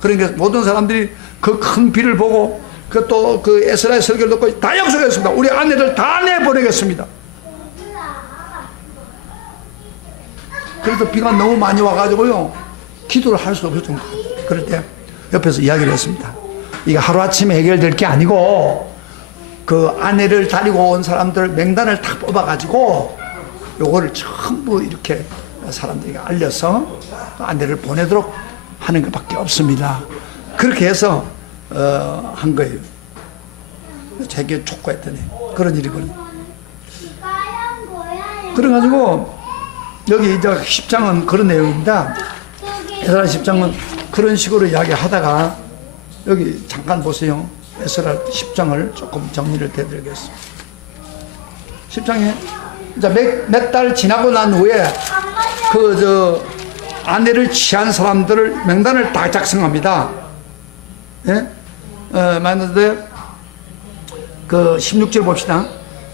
그러니까 모든 사람들이 그 큰 비를 보고 또 그 에스라의 설교를 듣고 다 약속했습니다. 우리 아내를 다 내보내겠습니다. 그래서 비가 너무 많이 와가지고요, 기도를 할 수 없었던 거예요. 그럴 때 옆에서 이야기를 했습니다. 이게 하루아침에 해결될 게 아니고, 그 아내를 데리고 온 사람들 명단을 다 뽑아가지고 요거를 전부 이렇게 사람들에게 알려서 아내를 보내도록 하는 것밖에 없습니다. 그렇게 해서 한 거예요. 자기가 촉구했더니 그런 일이 벌어요. 그래가지고 여기 이제 10장은 그런 내용입니다. 에스라 10장은 그런 식으로 이야기하다가 여기 잠깐 보세요. 에스라 10장을 조금 정리를 해드리겠습니다. 10장에 이제 몇 달 지나고 난 후에 아내를 취한 사람들을 명단을 다 작성합니다. 예? 만약에 그 16절 봅시다.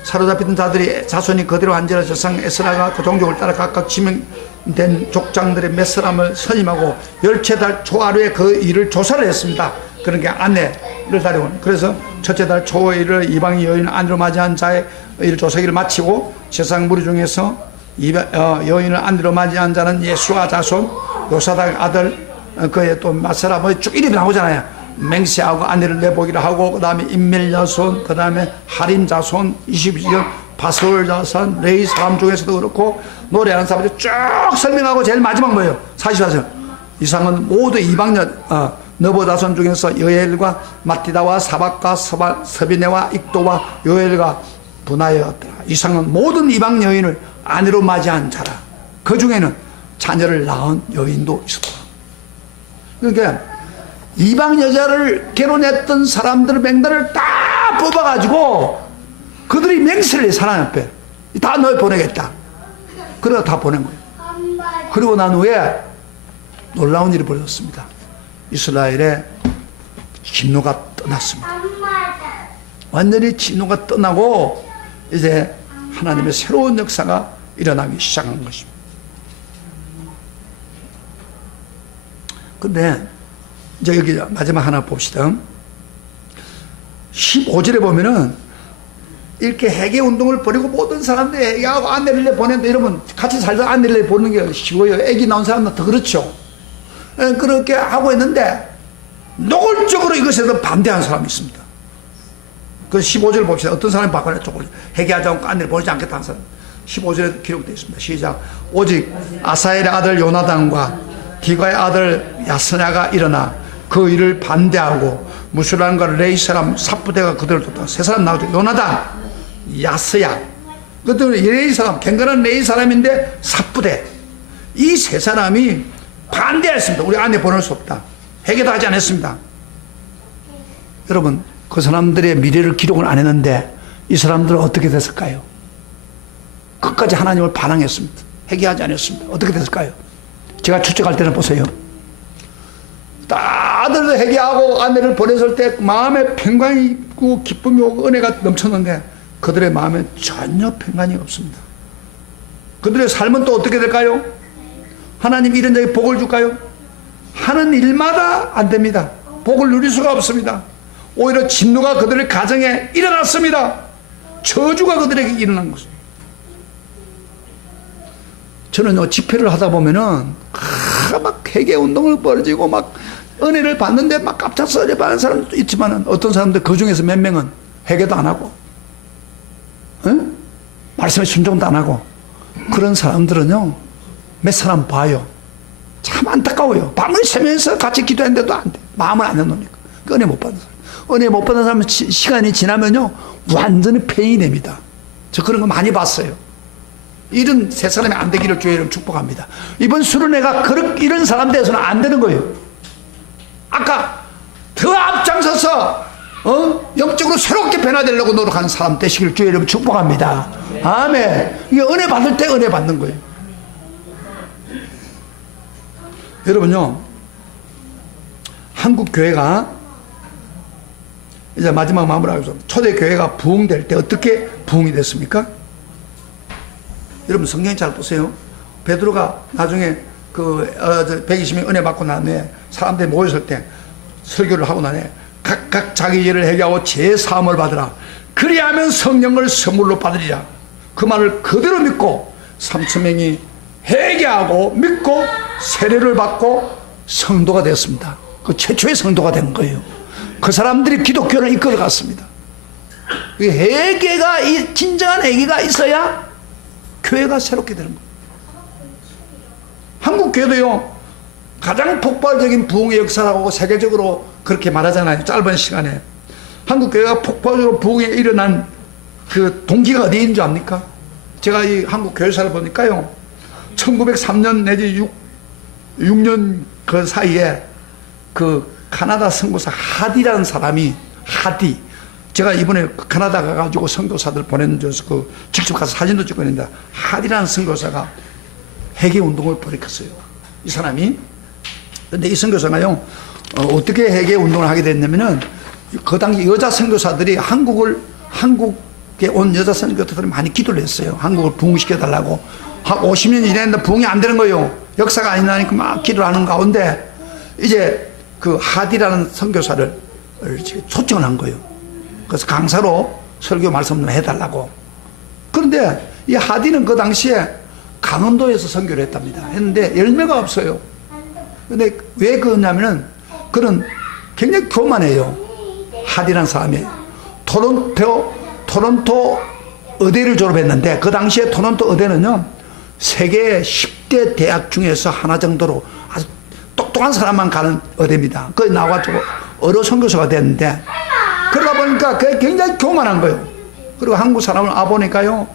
사로잡히던 자들이 자손이 그대로 앉으라 저상 에스라가 그 종족을 따라 각각 지명된 족장들의 몇 사람을 선임하고 10달 초하루에 그 일을 조사를 했습니다. 그러니까 아내를 데려온. 그래서 첫째 달 초일을 이방인 여인 안으로 맞이한 자의 일 조사기를 마치고 세상 무리 중에서 여인을 안으로 맞이한 자는 예수아 자손 요사닥 아들 그의 또 마세라 뭐 쭉 이름이 나오잖아요. 맹세하고 아내를 내보기로 하고, 그 다음에 인멜 자손, 그 다음에 하림 자손, 22년 바솔 자손, 레이 사람 중에서도 그렇고 노래하는 사람들이 쭉 설명하고 제일 마지막 뭐예요? 44절. 이상은 모두 이방 너보 자손 중에서 여엘과 마티다와 사박과 서비네와 익도와 요엘과 분하였더라. 이상은 모든 이방 여인을 아내로 맞이한 자라. 그 중에는 자녀를 낳은 여인도 있었다. 그러니까 이방 여자를 결혼했던 사람들 명단을 다 뽑아가지고 그들이 맹세를 해. 하나님 앞에 다 널 보내겠다. 그래서 다 보낸 거예요. 그리고 난 후에 놀라운 일이 벌어졌습니다. 이스라엘의 진노가 떠났습니다. 완전히 진노가 떠나고 이제 하나님의 새로운 역사가 일어나기 시작한 것입니다. 근데 이제 여기 마지막 하나 봅시다. 15절에 보면은 이렇게 회개 운동을 벌이고 모든 사람들이 회개하고 아내를 내보낸다 이러면 같이 살다 아내를 내보내는 게 쉬워요. 애기 낳은 사람은 더 그렇죠. 그렇게 하고 있는데 노골적으로 이것에 더 반대하는 사람이 있습니다. 그 15절 봅시다. 어떤 사람이 바꿔내 쪽을 회개하지 않고 아내를 보내지 않겠다 하는 사람. 15절에 기록되어 있습니다. 시작. 오직 아사엘의 아들 요나단과 디가의 아들 야스냐가 일어나 그 일을 반대하고 무술람과 레이 사람 삽부대가 그들을 뒀다. 세 사람 나오죠. 요나단, 야스야, 그들은 레이 사람, 갱간한 레이 사람인데 삽부대. 이 세 사람이 반대했습니다. 우리 아내 보낼 수 없다. 회개도 하지 않았습니다. 여러분, 그 사람들의 미래를 기록을 안 했는데 이 사람들은 어떻게 됐을까요? 끝까지 하나님을 반항했습니다. 회개하지 않았습니다. 어떻게 됐을까요? 제가 추측할 때는 보세요. 다들 회개하고 아내를 보냈을 때 마음에 평강이 있고 기쁨이 오고 은혜가 넘쳤는데 그들의 마음에 전혀 평강이 없습니다. 그들의 삶은 또 어떻게 될까요? 하나님 이런 자에게 복을 줄까요? 하는 일마다 안 됩니다. 복을 누릴 수가 없습니다. 오히려 진노가 그들의 가정에 일어났습니다. 저주가 그들에게 일어난 것입니다. 저는 집회를 하다 보면은 막 회개 운동을 벌어지고 막 은혜를 받는데 막 깜짝 설레하는 사람도 있지만은 어떤 사람들 그 중에서 몇 명은 회개도 안 하고, 응? 말씀에 순종도 안 하고, 그런 사람들은요 몇 사람 봐요. 참 안타까워요. 밤을 새면서 같이 기도했는데도 안 돼. 마음을 안 해놓으니까. 은혜 못 받는 사람. 은혜 못 받는 사람은 시간이 지나면요 완전히 폐인이 됩니다. 저 그런 거 많이 봤어요. 이런 세 사람이 안 되기를 주의 이름 축복합니다. 이번 수련회가 이런 사람 대해서는 안 되는 거예요. 아까 더 앞장서서 영적으로 새롭게 변화되려고 노력하는 사람 되시길 주의 이름 축복합니다. 아멘. 이게 은혜 받을 때 은혜 받는 거예요. 여러분요, 한국 교회가 이제 마지막 마무리하면서 초대 교회가 부흥될 때 어떻게 부흥이 됐습니까? 여러분 성경 잘 보세요. 베드로가 나중에 120명 은혜 받고 난 후에 사람들이 모였을 때 설교를 하고 난 후에 각각 자기 일을 해결하고 제 사함을 받으라. 그리하면 성령을 선물로 받으리라. 그 말을 그대로 믿고 3,000명이 회개하고 믿고 세례를 받고 성도가 되었습니다. 그 최초의 성도가 된 거예요. 그 사람들이 기독교를 이끌어갔습니다. 회개가, 진정한 회개가 있어야 교회가 새롭게 되는 거예요. 한국 교회도요 가장 폭발적인 부흥의 역사라고 세계적으로 그렇게 말하잖아요. 짧은 시간에. 한국 교회가 폭발적으로 부흥에 일어난 그 동기가 어디인 줄 압니까? 제가 이 한국 교회사를 보니까요 1903년 내지 6년 그 사이에 그 카나다 선교사 하디라는 사람이, 하디, 제가 이번에 카나다 가가지고 선교사들 보내는 데서 직접 가서 사진도 찍고 있는데, 하디라는 선교사가 회개 운동을 벌였어요. 이 사람이. 근데 이 선교사가요 어떻게 회개 운동을 하게 됐냐면은 그 당시 여자 선교사들이 한국에 온 여자 선교사들이 많이 기도를 했어요. 한국을 부흥시켜 달라고. 한 50년 지났는데 부흥이 안 되는 거예요. 역사가 안 나니까 막 기도를 하는 가운데 이제 그 하디라는 선교사를 초청을 한 거예요. 그래서 강사로 설교 말씀 좀 해달라고. 그런데 이 하디는 그 당시에 강원도에서 선교를 했답니다. 했는데 열매가 없어요. 근데 왜 그러냐면은 그는 굉장히 교만해요. 하디라는 사람이 토론토 의대를 졸업했는데 그 당시에 토론토 의대는요 세계 10대 대학 중에서 하나 정도로 아주 똑똑한 사람만 가는 의대입니다. 거기 나와가지고 어로 선교사가 됐는데 그러다 보니까 그게 굉장히 교만한 거예요. 그리고 한국 사람을 와보니까요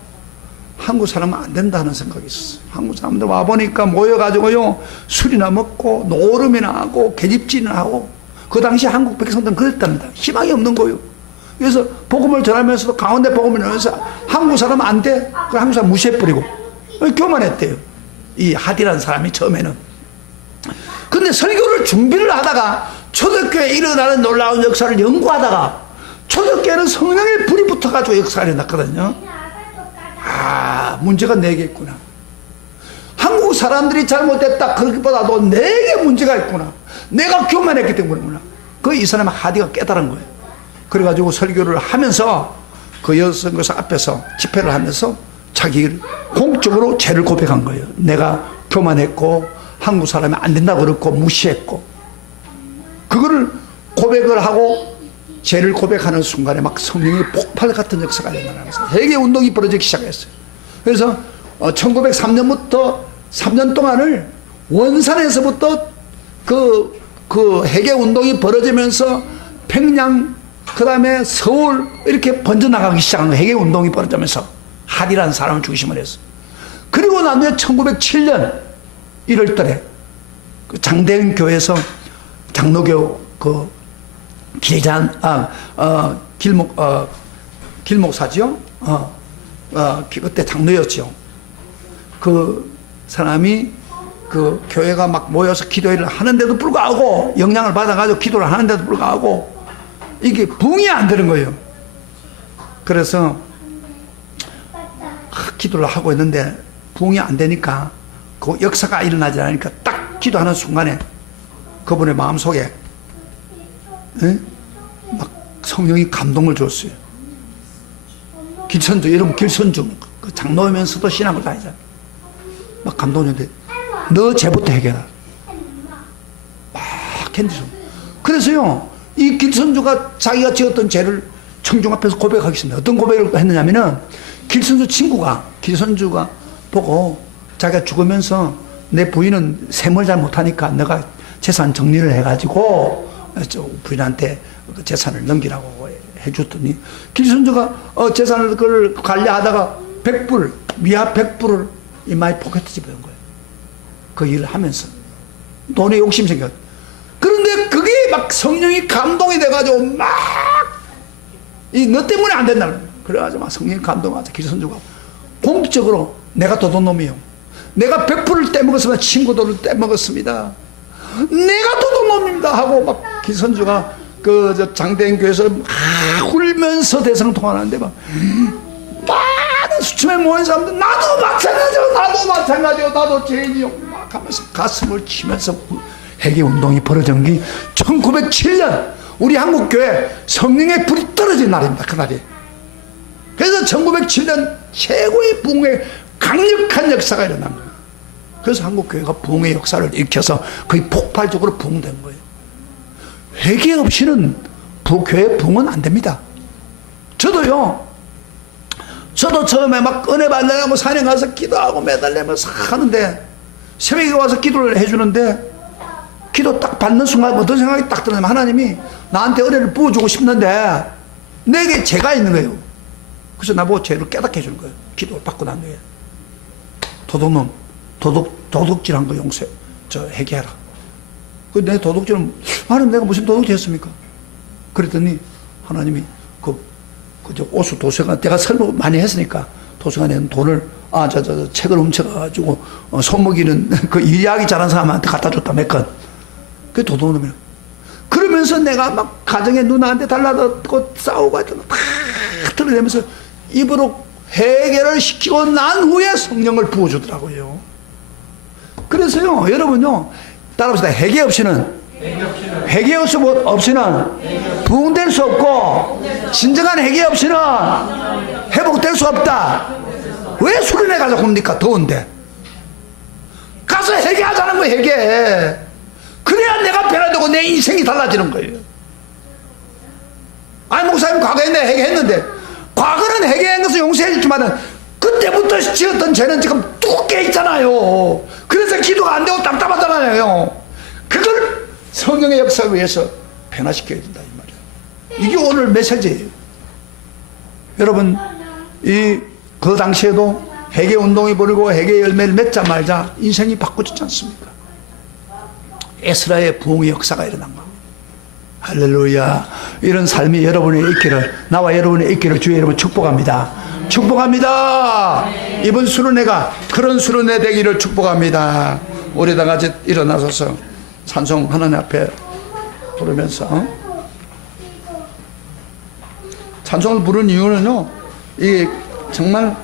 한국 사람은 안 된다는 생각이 있었어요. 한국 사람들 와보니까 모여가지고요 술이나 먹고 노름이나 하고 계집질이나 하고 그 당시 한국 백성들은 그랬답니다. 희망이 없는 거예요. 그래서 복음을 전하면서도 가운데 복음을 전하면서 한국 사람은 안 돼. 그 한국 사람 무시해버리고 교만했대요. 이 하디라는 사람이 처음에는. 근데 설교를 준비를 하다가 초대교회에 일어나는 놀라운 역사를 연구하다가 초대교회는 성령의 불이 붙어가지고 역사가 일어났거든요. 아, 문제가 내게 있구나. 한국 사람들이 잘못했다. 그렇기보다도 내게 문제가 있구나. 내가 교만했기 때문이구나. 그 이 사람의 하디가 깨달은 거예요. 그래가지고 설교를 하면서 그 여성교사 앞에서 집회를 하면서 자기 공적으로 죄를 고백한 거예요. 내가 교만했고 한국 사람이 안 된다고 그랬고 무시했고, 그거를 고백을 하고 죄를 고백하는 순간에 막 성령의 폭발 같은 역사가 일어나면서 회개 운동이 벌어지기 시작했어요. 그래서 1903년부터 3년 동안을 원산에서부터 그 회개 운동이 벌어지면서 평양, 그 다음에 서울 이렇게 번져나가기 시작한 거예요. 회개 운동이 벌어지면서 한이라는 사람을 중심으로 해서. 그리고 난 뒤에 1907년 1월 달에 그 장대현 교회에서 장로교 그 길목사지요. 그때 장로였죠. 그 사람이 그 교회가 막 모여서 기도회를 하는데도 불구하고, 영향을 받아가지고 기도를 하는데도 불구하고 이게 부응이 안 되는 거예요. 그래서 기도를 하고 있는데 부응이 안 되니까, 그 역사가 일어나지 않으니까 딱 기도하는 순간에 그분의 마음속에 막 성령이 감동을 줬어요. 길선주, 여러분 길선주 그 장로면서도 신앙을 다니잖아요. 막 감동을 줬는데 너 죄부터 해결하라. 막 견디죠. 그래서요, 이 길선주가 자기가 지었던 죄를 청중 앞에서 고백하겠습니다. 어떤 고백을 했느냐면은, 길선주가 보고 자기가 죽으면서 내 부인은 셈을 잘 못하니까 너가 재산 정리를 해가지고 부인한테 그 재산을 넘기라고 해줬더니, 길선주가 재산을 그걸 관리하다가 100불, 미합 100불을 이마에 포켓에 집어넣은 거예요. 그 일을 하면서 돈에 욕심 생겼. 그런데 그게 막 성령이 감동이 돼가지고 막 너 때문에 안 된다. 그래가지고 막 성령이 감동하자. 길선주가 공식적으로 내가 도둑놈이요. 내가 100%를 떼먹었습니다. 친구들을 떼먹었습니다. 내가 도둑놈입니다. 하고 막 길선주가 그 장대현 교회에서 막 울면서 대성통화를 하는데 막 많은 수천에 모인 사람들, 나도 마찬가지요. 나도 죄인이요. 막 하면서 가슴을 치면서 회개 운동이 벌어진 게 1907년 우리 한국교회 성령의 불이 떨어진 날입니다. 그날이. 그래서 1907년 최고의 부흥의 강력한 역사가 일어난 거예요. 그래서 한국교회가 부흥의 역사를 일으켜서 거의 폭발적으로 부흥된 거예요. 회개 없이는 교회 부흥은 안 됩니다. 저도 처음에 막 은혜 받으려고 산에 가서 기도하고 매달리면서 하는데, 새벽에 와서 기도를 해주는데, 기도 딱 받는 순간 어떤 생각이 딱 들었냐면, 하나님이 나한테 은혜를 부어주고 싶는데 내게 죄가 있는 거예요. 그래서 나보고 죄를 깨닫게 해주는 거예요. 기도를 받고 난 후에. 도둑놈, 도둑질한 거 용서해. 회개하라. 내 도둑질은, 하나님 내가 무슨 도둑질 했습니까? 그랬더니 하나님이 오수 도서관, 내가 설교 많이 했으니까 도서관에 있는 돈을, 책을 훔쳐가지고 소먹이는 그 이야기 잘하는 사람한테 갖다 줬다, 몇 건. 그게 도둑놈이야. 그러면서 내가 막 가정에 누나한테 달라붙고 싸우고 했던 다 들어내면서 입으로 회개를 시키고 난 후에 성령을 부어주더라고요. 그래서요, 여러분요, 따라합시다. 회개 없이는 부흥될 수 없고, 진정한 회개 없이는 회복될 수 없다. 왜 수련회 가자고 합니까? 더운데. 가서 회개하자는 거예요. 회개. 그래야 내가 변화되고 내 인생이 달라지는 거예요. 아니, 목사님 과거에 내가 회개했는데, 과거는 회개한 것을 용서해 줬지만은 그때부터 지었던 죄는 지금 뚝 깨 있잖아요. 그래서 기도가 안 되고 답답하잖아요. 그걸 성령의 역사에 의해서 변화시켜야 된다, 이 말이에요. 이게 오늘 메시지예요. 여러분, 그 당시에도 회개 운동이 벌이고 회개 열매를 맺자 말자 인생이 바꿔졌지 않습니까? 에스라의 부흥의 역사가 일어난 겁니다. 할렐루야. 이런 삶이 여러분의 있기를, 나와 여러분의 있기를 주의 여러분 축복합니다. 축복합니다. 이번 수련회가 그런 수련회 되기를 축복합니다. 우리 다 같이 일어나서서 찬송 하나님 앞에 부르면서, 찬송을 부르는 이유는요, 이 정말